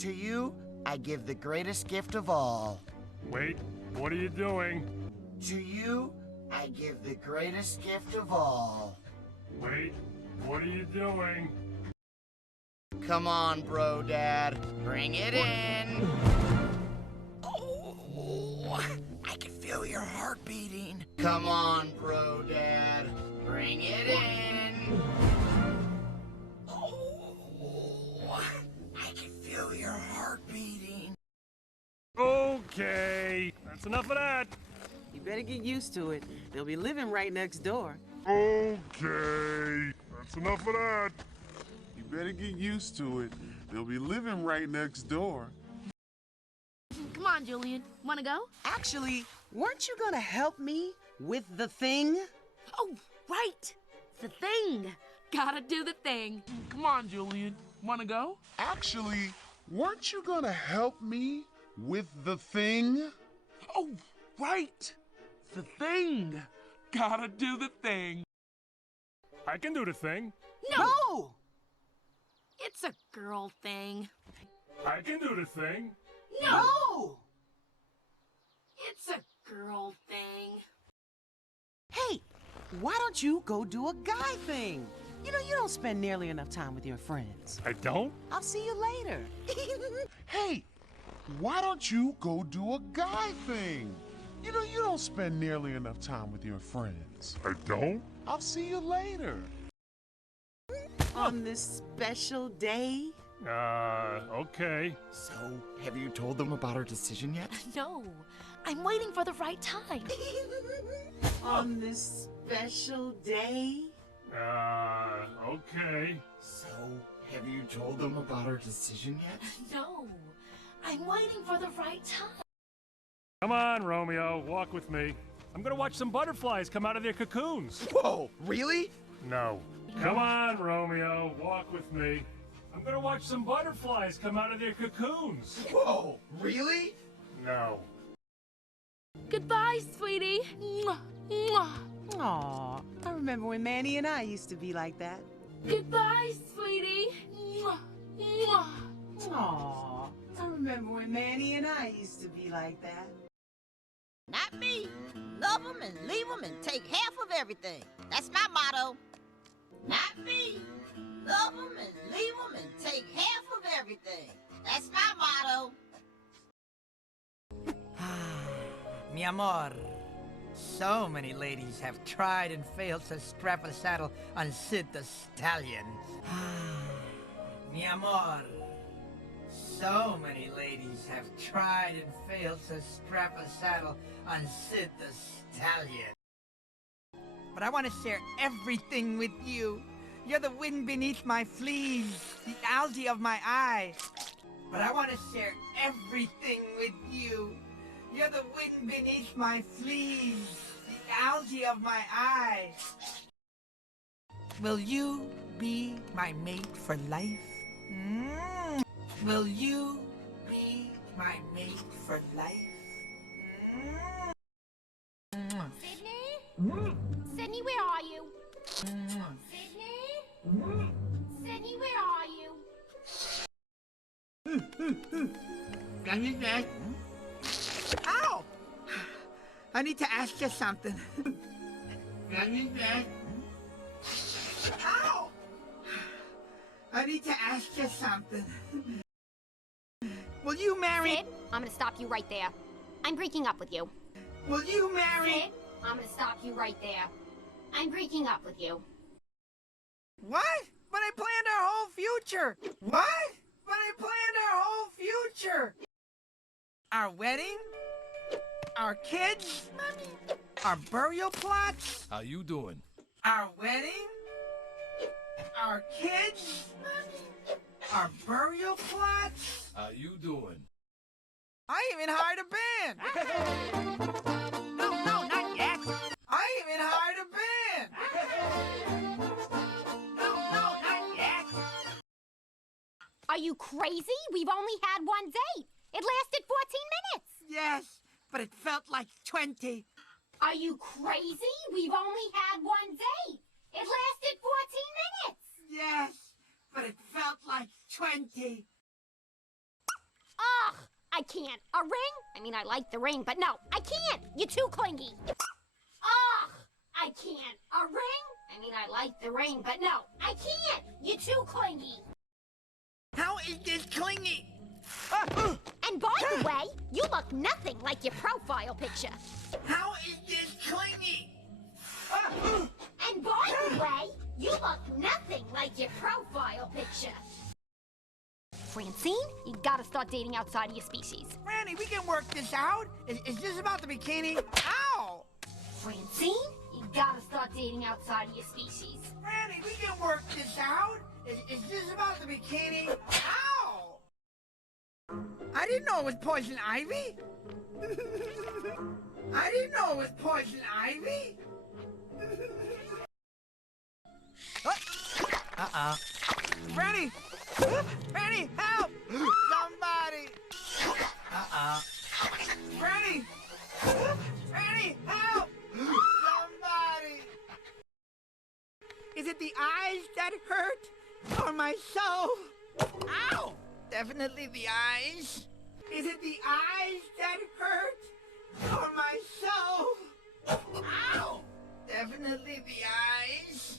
To you, I give the greatest gift of all. Wait, what are you doing? To you, I give the greatest gift of all. Wait, what are you doing? Come on, bro, Dad. Bring it in. Oh, I can feel your heart beating. Come on, bro, Dad. Bring it in. Oh, I can feel your heart beating. Okay, that's enough of that. You better get used to it. They'll be living right next door. Okay, that's enough of that. You better get used to it. They'll be living right next door. Come on, Julian. Wanna go? Actually, weren't you gonna help me with the thing? Oh, right. The thing. Gotta do the thing. Come on, Julian. Wanna go? Actually, weren't you gonna help me with the thing? Oh, right. The thing. Gotta do the thing. I can do the thing. No! It's a girl thing. I can do the thing. No! It's a girl thing. Hey, why don't you go do a guy thing? You know, you don't spend nearly enough time with your friends. I don't? I'll see you later. Hey, why don't you go do a guy thing? You know, you don't spend nearly enough time with your friends. I don't? I'll see you later. On this special day? Okay. So, have you told them about our decision yet? No, I'm waiting for the right time. On this special day? Okay. So, have you told them about our decision yet? No, I'm waiting for the right time. Come on, Romeo, walk with me. I'm gonna watch some butterflies come out of their cocoons. Whoa, really? No. Come on, Romeo, walk with me. I'm gonna watch some butterflies come out of their cocoons. Whoa, really? No. Goodbye, sweetie. Mwah, mwah. Aw, I remember when Manny and I used to be like that. Goodbye, sweetie. Mwah, mwah. Aw, I remember when Manny and I used to be like that. Not me. Love them and leave them and take half of everything. That's my motto. Not me. Love them and leave them and take half of everything. That's my motto. Mi amor, so many ladies have tried and failed to strap a saddle on Sid the Stallion. Mi amor, so many ladies have tried and failed to strap a saddle on Sid the Stallion. But I want to share everything with you. You're the wind beneath my fleas, the algae of my eye. But I want to share everything with you. You're the wind beneath my fleas, the algae of my eye. Will you be my mate for life? Will you be my mate for life? Sydney? Sydney, where are you? Sydney? Sydney, where are you? Ow! I need to ask you something. Ow! I need to ask you something. Will you marry... Sid, I'm gonna stop you right there. I'm breaking up with you. Will you marry... Sid, I'm gonna stop you right there. I'm breaking up with you. What? But I planned our whole future. What? But I planned our whole future. Our wedding? Our kids? Our burial plots? How you doing? Our wedding? Our kids? Our burial plots? How you doing? I even hired a band. No, not yet. I even hired a band. No, not yet. Are you crazy? We've only had one date. It lasted 14 minutes. Yes, but it felt like 20. Are you crazy? We've only had one date. It lasted 14 minutes. Yes, but it felt like 20. I can't. A ring? I mean, I like the ring, but no, I can't. You're too clingy. Ugh! I can't. A ring? I mean, I like the ring, but no, I can't. You're too clingy. How is this clingy? And by the way, you look nothing like your profile picture. How is this clingy? And by the way, you look nothing like your profile picture. Francine, you gotta start dating outside of your species. Franny, we can work this out. Is this about the bikini? Ow! Francine, you gotta start dating outside of your species. Franny, we can work this out. Is this about the bikini? Ow! I didn't know it was poison ivy. I didn't know it was poison ivy. Uh-oh. Franny! Franny, help! Somebody! Uh-oh. Franny! Franny, help! Somebody! Is it the eyes that hurt? Or my soul? Ow! Definitely the eyes. Is it the eyes that hurt? Or my soul? Ow! Definitely the eyes.